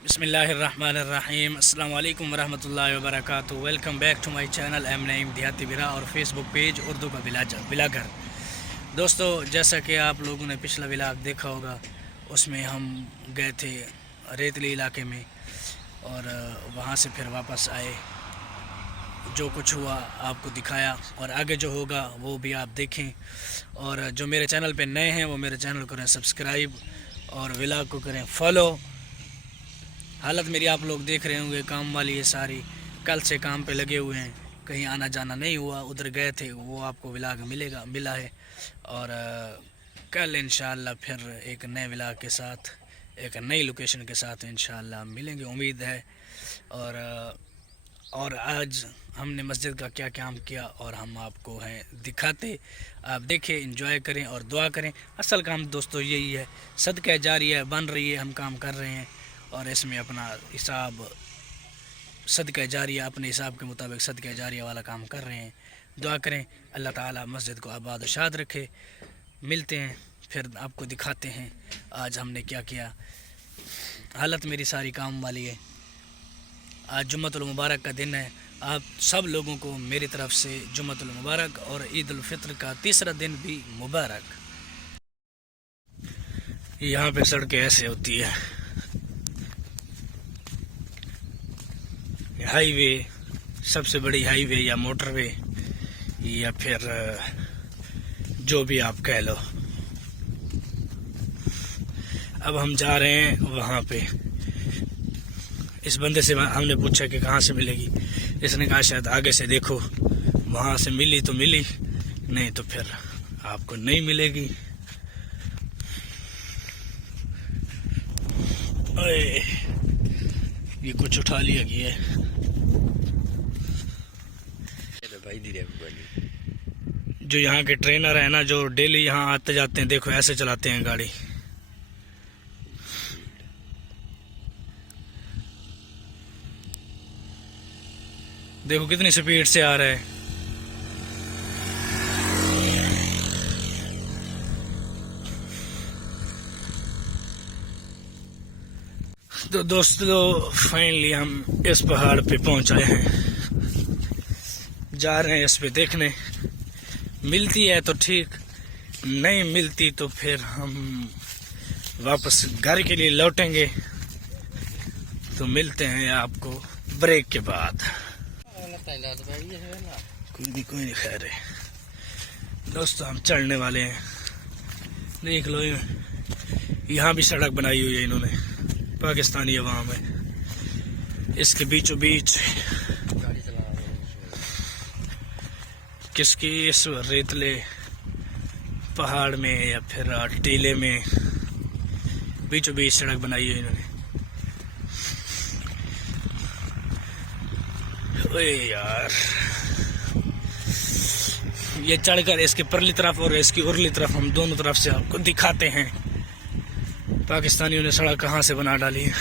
बिस्मिल्लाहिर्रहमानिर्रहीम अस्सलाम वालेकुम वरहमतुल्लाहि वबरकातुहू। Welcome back to my channel M Naeem Dehati बिरा और फेसबुक पेज उर्दू का बिलागर। दोस्तों, जैसा कि आप लोगों ने पिछला विलाग देखा होगा, उसमें हम गए थे रेतली इलाके में और वहाँ से फिर वापस आए। जो कुछ हुआ आपको दिखाया और आगे जो होगा वो भी आप देखें। और जो मेरे चैनल पे नए हैं वो मेरे चैनल को करें सब्सक्राइब और विलाग को करें फॉलो। हालत मेरी आप लोग देख रहे होंगे, काम वाली है सारी, कल से काम पे लगे हुए हैं, कहीं आना जाना नहीं हुआ, उधर गए थे, वो आपको विलाग मिला है। और कल इंशाअल्लाह फिर एक नए विलाग के साथ, एक नई लोकेशन के साथ इंशाअल्लाह मिलेंगे, उम्मीद है। और आज हमने मस्जिद का क्या काम किया और हम आपको हैं दिखाते, आप देखें, एंजॉय करें और दुआ करें। असल काम दोस्तों यही है, सदका जारी है, बन रही है, हम काम कर रहे हैं और इसमें अपना हिसाब सदका जारिया, अपने हिसाब के मुताबिक सदका जारिया वाला काम कर रहे हैं। दुआ करें अल्लाह ताला मस्जिद को आबाद शाद रखे। मिलते हैं फिर, आपको दिखाते हैं आज हमने क्या किया। हालत मेरी सारी काम वाली है। आज जुम्मतुल मुबारक का दिन है। आप सब लोगों को मेरी तरफ से जुम्मतुल मुबारक और ईद उल फित्र का तीसरा दिन भी मुबारक। यहाँ पे सड़कें ऐसे होती है, हाईवे, सबसे बड़ी हाईवे या मोटरवे या फिर जो भी आप कह लो। अब हम जा रहे हैं वहाँ पे। इस बंदे से हमने पूछा कि कहाँ से मिलेगी, इसने कहा शायद आगे से देखो, वहाँ से मिली तो मिली, नहीं तो फिर आपको नहीं मिलेगी। ये कुछ उठा लिया गया है जो यहाँ के ट्रेनर है ना, जो डेली यहाँ आते जाते हैं, देखो ऐसे चलाते हैं गाड़ी। देखो कितनी स्पीड से आ रहा है। तो दोस्तों, फाइनली हम इस पहाड़ पे पहुंच आए हैं, जा रहे हैं इस पे देखने। मिलती है तो ठीक, नहीं मिलती तो फिर हम वापस घर के लिए लौटेंगे। तो मिलते हैं आपको ब्रेक के बाद। कोई नहीं खैर है दोस्तों, हम चढ़ने वाले हैं। देख लो, यहाँ भी सड़क बनाई हुई है इन्होंने, पाकिस्तानी अवाम है। इसके बीचों बीच किसकी, इस रेतले पहाड़ में या फिर टीले में बीचों बीच सड़क बनाई है इन्होंने। ओए यार, ये चढ़कर इसके परली तरफ और इसकी उरली तरफ हम दोनों तरफ से आपको दिखाते हैं पाकिस्तानियों ने सड़क कहाँ से बना डाली है।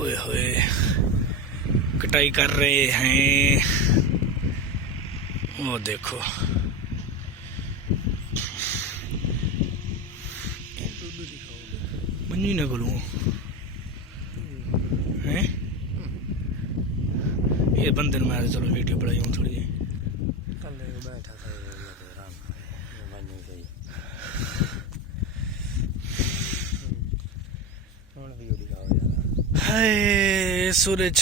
ओए होए, कटाई कर रहे हैं, वो देखो। बंजी न करूँ हैं, ये बंदे ने मारे। चलो वीडियो बनाई हूँ थोड़ी। हाय, सूरज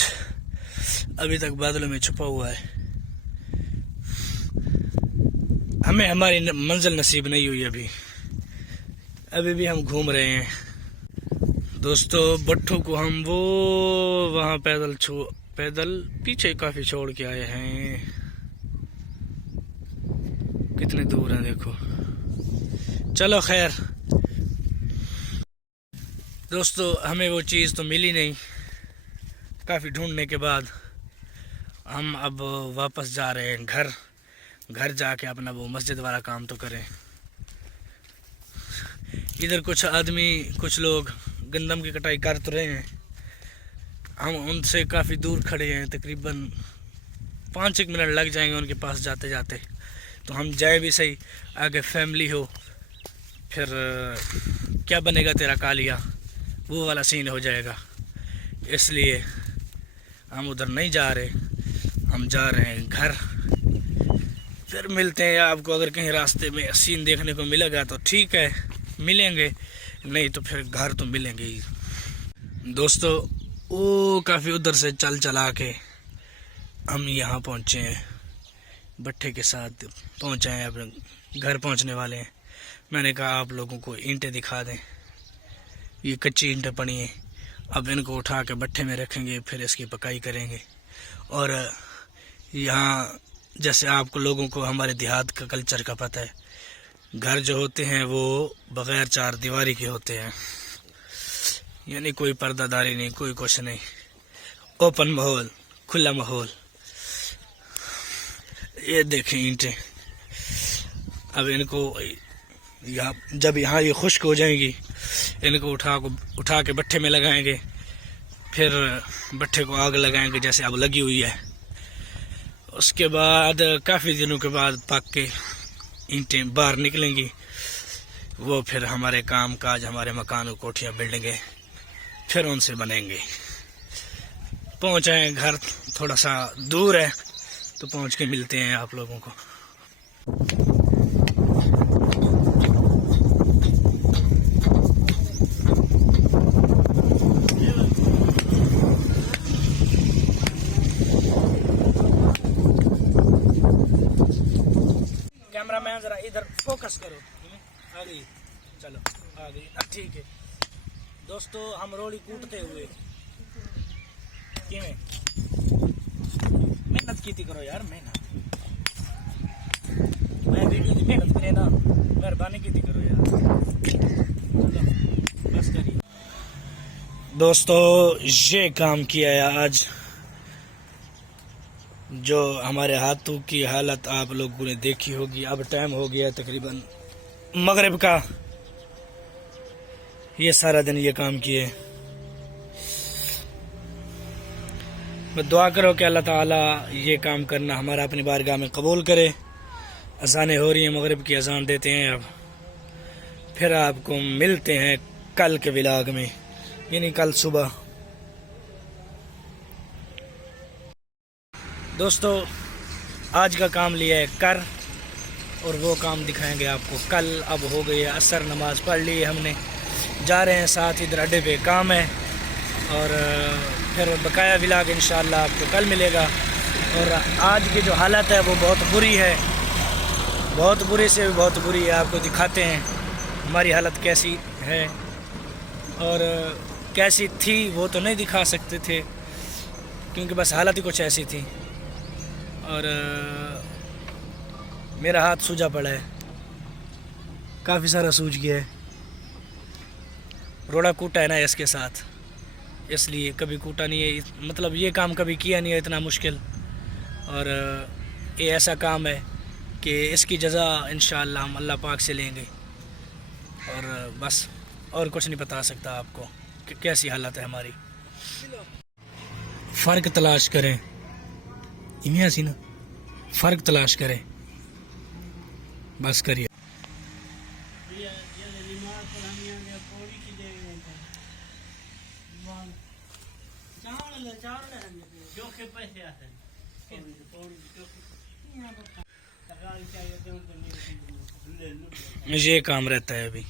अभी तक बादलों में छुपा हुआ है। हमें हमारी मंजिल नसीब नहीं हुई अभी भी हम घूम रहे हैं दोस्तों। बट्ठों को हम वो वहाँ पैदल पीछे काफी छोड़ के आए हैं। कितने दूर हैं देखो। चलो खैर दोस्तों, हमें वो चीज़ तो मिली नहीं। काफ़ी ढूंढने के बाद हम अब वापस जा रहे हैं घर जाके अपना वो मस्जिद वाला काम तो करें। इधर कुछ आदमी, कुछ लोग गंदम की कटाई कर तो रहे हैं, हम उनसे काफ़ी दूर खड़े हैं, तकरीबन 5 मिनट लग जाएंगे उनके पास जाते जाते। तो हम जाए भी सही, आगे फैमिली हो, फिर क्या बनेगा तेरा कालिया, वो वाला सीन हो जाएगा। इसलिए हम उधर नहीं जा रहे, हम जा रहे हैं घर। फिर मिलते हैं आपको, अगर कहीं रास्ते में सीन देखने को मिलेगा तो ठीक है, मिलेंगे, नहीं तो फिर घर तो मिलेंगे ही। दोस्तों वो काफ़ी उधर से चल चला के हम यहाँ पहुँचे हैं, भट्ठे के साथ पहुँचे हैं, अपने घर पहुँचने वाले हैं। मैंने कहा आप लोगों को ईंटें दिखा दें, ये कच्ची ईंटें पड़ी हैं, अब इनको उठा के भट्ठे में रखेंगे, फिर इसकी पकाई करेंगे। और यहाँ जैसे आपको लोगों को हमारे देहात का कल्चर का पता है, घर जो होते हैं वो बग़ैर चार दीवारी के होते हैं, यानी कोई पर्दादारी नहीं, कोई कुछ नहीं, ओपन माहौल, खुला माहौल। ये देखें ईंटें, अब इनको जब यहाँ ये खुश्क हो जाएंगी, इनको उठा के भट्ठे में लगाएंगे, फिर भट्ठे को आग लगाएंगे जैसे अब लगी हुई है। उसके बाद काफ़ी दिनों के बाद पक के ईंटें बाहर निकलेंगी, वो फिर हमारे काम काज, हमारे मकान, कोठियाँ, बिल्डिंगें फिर उनसे बनेंगे। पहुँचे घर, थोड़ा सा दूर है, तो पहुँच के मिलते हैं आप लोगों को। कैमरामैन जरा इधर फोकस करो, आ गई, चलो आ गई, ठीक है। दोस्तों हम रोड़ी कूटते हुए किवें मेहनत की करो यार, मेहनत, मैं वीडियो की मेहनत करे ना, मेहरबानी की करो यार, चलो बस करिए। दोस्तों ये काम किया है आज, जो हमारे हाथों की हालत आप लोगों ने देखी होगी। अब टाइम हो गया तकरीबन मगरिब का, ये सारा दिन ये काम किए। मैं दुआ करो कि अल्लाह ताला ये काम करना हमारा अपनी बारगाह में कबूल करे। अज़ानें हो रही हैं, मगरिब की अज़ान देते हैं। अब फिर आपको मिलते हैं कल के व्लॉग में, यानी कल सुबह। दोस्तों आज का काम लिया है कर, और वो काम दिखाएंगे आपको कल। अब हो गई है असर, नमाज़ पढ़ ली है हमने, जा रहे हैं साथ, इधर अड्डे पे काम है, और फिर बकाया व्लॉग इंशाअल्लाह आपको कल मिलेगा। और आज की जो हालत है वो बहुत बुरी है, बहुत बुरी से भी बहुत बुरी है। आपको दिखाते हैं हमारी हालत कैसी है, और कैसी थी वो तो नहीं दिखा सकते थे, क्योंकि बस हालत ही कुछ ऐसी थी। और मेरा हाथ सूजा पड़ा है, काफ़ी सारा सूज गया है, रोड़ा कूटा है ना इसके साथ, इसलिए कभी कूटा नहीं है, मतलब ये काम कभी किया नहीं है इतना मुश्किल। और ये ऐसा काम है कि इसकी जज़ा इंशाअल्लाह हम अल्लाह पाक से लेंगे। और बस और कुछ नहीं बता सकता आपको कि कैसी हालत है हमारी। फ़र्क तलाश करें, इन्हीं सी ना, फ़र्क तलाश करें, बस करिए। ये काम रहता है अभी।